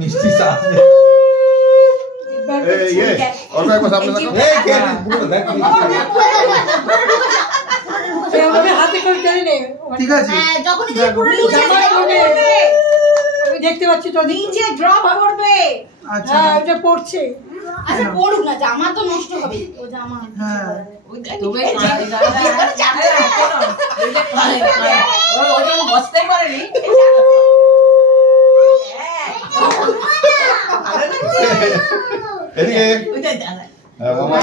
মিষ্টি সাথ और एक बार सामने देखो আমি হাতে করে টেনে নেই ঠিক আছে যখন এই পুরো নিচে পড়বে আমি দেখতে পাচ্ছি তো নিচে ড্রপ করবে আচ্ছা হ্যাঁ ওটা পড়ছে আচ্ছা পড়ুক না জামা তো নষ্ট হবে ও জামা হ্যাঁ ওই তবে ওটা বসতে পারেনি এদিকে ওইটা দাদা মামা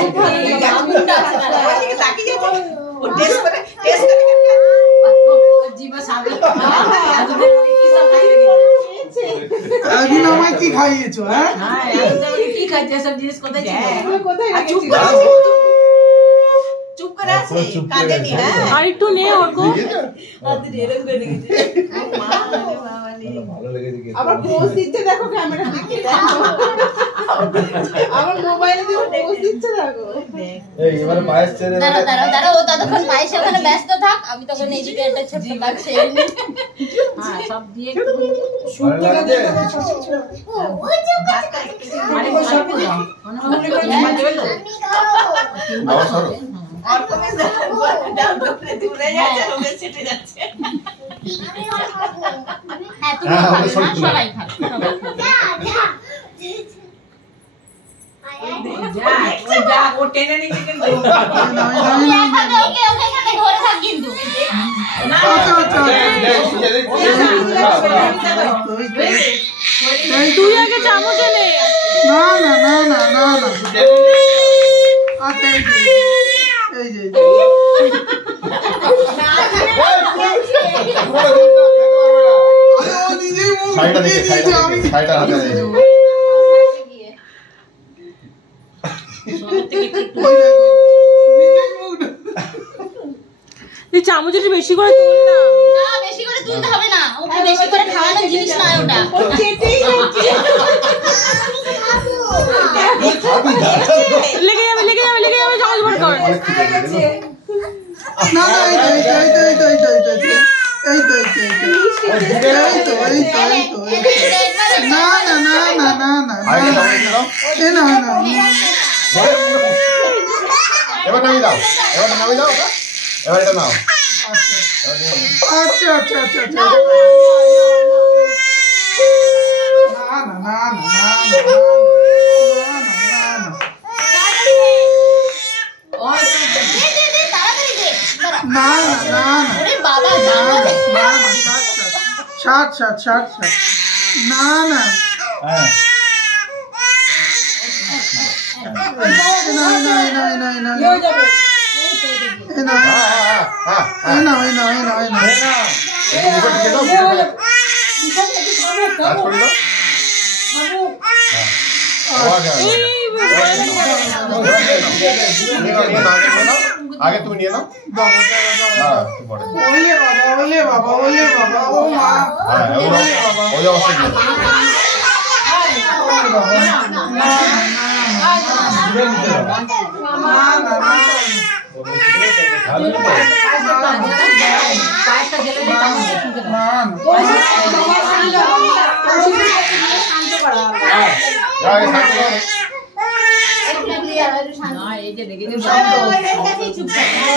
ও টেস্ট করে জিবা সামনে কি সব খাই রেখেছে আজকে আমায় কি খাইয়েছো হ্যাঁ হ্যাঁ এখন কি খাইছে সব জিনিস কোথায় ছিল কোথায় চুপ করে আছে কাঁদে নি হ্যাঁ আর একটু নে ওরকো আদি এরকম করে রেখেছে মা আরে বাবা রে ভালো লেগেছে কি আবার পোজ দিতে দেখো ক্যামেরা দিকে দেখো আমার মোবাইলে দিয়ে পোজ দিতে দেখো এই এবারে পায়েস ছেড়ে দাঁড়া ও ততক্ষণ পায়েসে ওখানে ব্যস্ত থাক আমি তখন এইদিকে একটা ছোট্ট কাজ সেরে নিই হ্যাঁ সব দিয়ে ভালো লাগছে ওই যে আরে সব দাও মনে করে দেবে তো বাবা সরো আর তুমি দাও দূরে যাচ্ছে ওকে ছেটে যাচ্ছে হ্যাঁ তুমি সবাই খাও যা ও টেনে নিচ্ছে কিন্তু ওকে ধরে থাক কিন্তু না তুই আগে চামচ নে না না না না না না আচ্ছা এই যে আরে ও নিজেই মুখ সাইডটা দেখে সাইডটা হাতে দেখে তুই চামচটা বেশি করে তুল না না বেশি করে তুলতে হবে না ওকে বেশি করে খাওয়ানোর জিনিস না ওটা ও চেটেই যাচ্ছে লেগে যাবে চামচ বার কর না না এবার নামি দাও এবার এটা নাও আচ্ছা আচ্ছা আচ্ছা আচ্ছা आगे तुम नहीं ना ओले बाबा ओ माँ हो जाओ